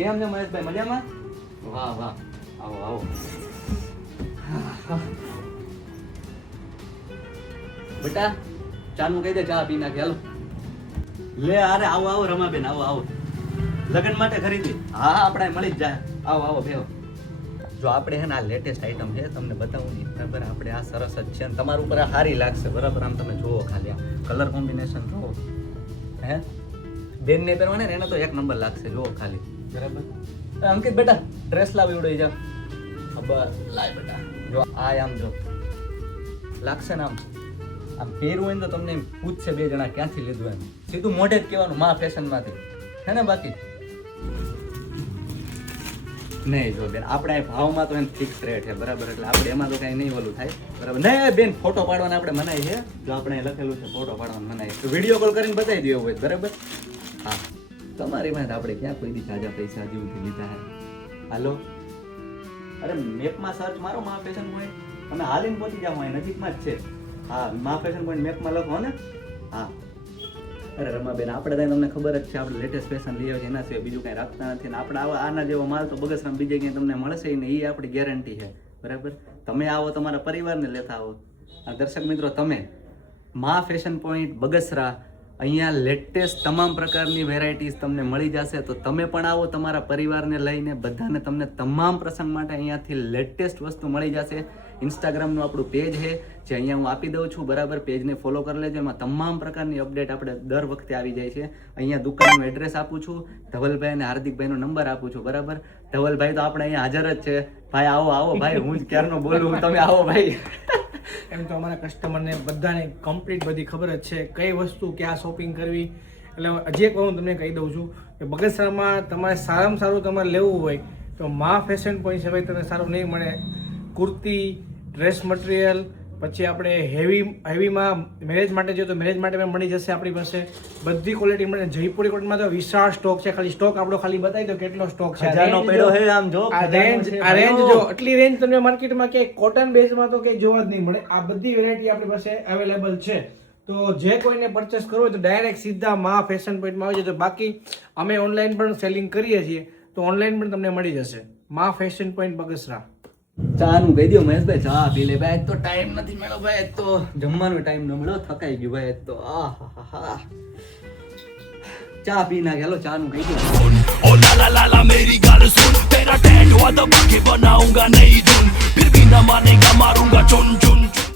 કેમ છે મહેશભાઈ, મજામાં? વાહ વાહ, આવો આવો. બેટા ચાનું કહી દે, ચા પી નાખે. હાલો લે. અરે આવો આવો રમાબેન, આવો આવો. લગ્ન માટે ખરીદી? હા હા, આપણે મળી જ જાય. આવો આવો બેહો. જો આપણે હે ને આ લેટેસ્ટ આઈટમ છે, તમને બતાવું નહીં બરાબર. આપણે આ સરસ જ છે, તમારા ઉપર આ સારી લાગશે બરાબર. આમ તમે જુઓ ખાલી આ કલર કોમ્બિનેશન જુઓ. હે બેન ને પહેરવાને ને એને તો એક નંબર લાગશે, જુઓ ખાલી બરાબર. અંકિત બેટા ડ્રેસ લાવી ઉડે જા. બસ લાય બેટા. જો આ આમ જો લાગશે ને આમ પહેરવું હોય ને તો તમને એમ પૂછશે બે જણા ક્યાંથી લીધું એમ. સીધું મોઢે જ કહેવાનું માં ફેશનમાંથી, હે ને? બાકી નહીં જો બેન, આપણે ભાવમાં તો એમ ફિક્સ રેટ છે બરાબર. એટલે આપણે એમાં તો કાંઈ નહીં ઓલું થાય બરાબર. નહીં બેન, ફોટો પાડવાના આપણે મનાય છે. જો આપણે લખેલું છે ફોટો પાડવાનું મનાય, તો વિડીયો કોલ કરીને બતાવી દઈએ હોય બરાબર. હા, તમારી માં આપણે ક્યાં કોઈ દી તાજા પૈસા જેવું લીધા હે. હાલો, અરે મેપમાં સર્ચ મારો મા ફેશન પોઈન્ટ, તમે હાલીને પહોંચી જાઓ, અહીં નજીકમાં જ છે. હા, મા ફેશન પોઈન્ટ મેપમાં લખો ને. હા, અરે રમાબેન, આપણે તમને ખબર જ છે, આપણે લેટેસ્ટ ફેશન લઈ આવે છે, એના સિવાય બીજું કાંઈ રાખતા નથી. ને આપણે આના જેવો માલ તો બગસરામ બીજે ક્યાંય તમને મળશે ને, એ આપણી ગેરંટી છે બરાબર. તમે આવો, તમારા પરિવારને લેતા આવો. આ દર્શક મિત્રો, તમે મા ફેશન પોઈન્ટ બગસરા, અહીંયા લેટેસ્ટ તમામ પ્રકારની વેરાયટીઝ તમને મળી જશે. તો તમે પણ આવો તમારા પરિવારને લઈને, બધાને તમને તમામ પ્રસંગ માટે અહીંયાથી લેટેસ્ટ વસ્તુ મળી જશે. ઇન્સ્ટાગ્રામનું આપણું પેજ છે, જે અહીંયા હું આપી દઉં છું બરાબર. પેજને ફોલો કરી લેજો, એમાં તમામ પ્રકારની અપડેટ આપણે દર વખતે આવી જાય છે. અહીંયા દુકાનનું એડ્રેસ આપું છું, ધવલભાઈ અને હાર્દિકભાઈનો નંબર આપું છું બરાબર. ધવલભાઈ તો આપણે અહીંયા હાજર જ છે. ભાઈ આવો આવો ભાઈ, હું જ ક્યારનો બોલું, તમે આવો ભાઈ. એમ તો અમારા કસ્ટમરને બધાને કમ્પ્લીટ બધી ખબર જ છે કઈ વસ્તુ ક્યાં શોપિંગ કરવી. એટલે હજી એક હું તમને કહી દઉં છું કે બગસરામાં તમારે સારામાં સારું તમારે લેવું હોય તો મા ફેશન પોઈન્ટ છે ભાઈ. તમને સારું નહીં મળે. કુર્તી, ડ્રેસ મટીરિયલ, પછી આપણે હેવીમાં મેરેજ માટે જોઈએ તો મેરેજ માટે પણ મળી જશે આપણી પાસે. બધી ક્વોલિટી મળે. જયપુરી કોટનમાં તો વિશાળ સ્ટોક છે. ખાલી સ્ટોક આપણો ખાલી બતાવી દો કેટલો સ્ટોક છે. હજારનો પેડો છે. આમ જો આ રેન્જ જો, આટલી રેન્જ તમને માર્કેટમાં કે કોટન બેઝમાં તો કંઈ જોવા જ નહીં મળે. આ બધી વેરાયટી આપણી પાસે અવેલેબલ છે. તો જે કોઈને પરચેસ કરવું હોય તો ડાયરેક્ટ સીધા મા ફેશન પોઈન્ટમાં આવી જજો. બાકી અમે ઓનલાઈન પણ સેલિંગ કરીએ છીએ, તો ઓનલાઈન પણ તમને મળી જશે. મા ફેશન પોઈન્ટ બગસરા. ચા નું કહી દો મહેશભાઈ, ચા પી લે ભાઈ. તો ટાઈમ નથી મળ્યો ભાઈ, તો જમવાનો ટાઈમ ન મળ્યો, થકાઈ ગયું ભાઈ. તો આહા, ચા પી નાખે. હાલો ચા નું કહી દો. ओ ला ला ला मेरी गाल सुन, तेरा टैटू दबा के बनाऊंगा नई धुन, फिर भी न मानेगा मारूंगा चुन चुन चुन.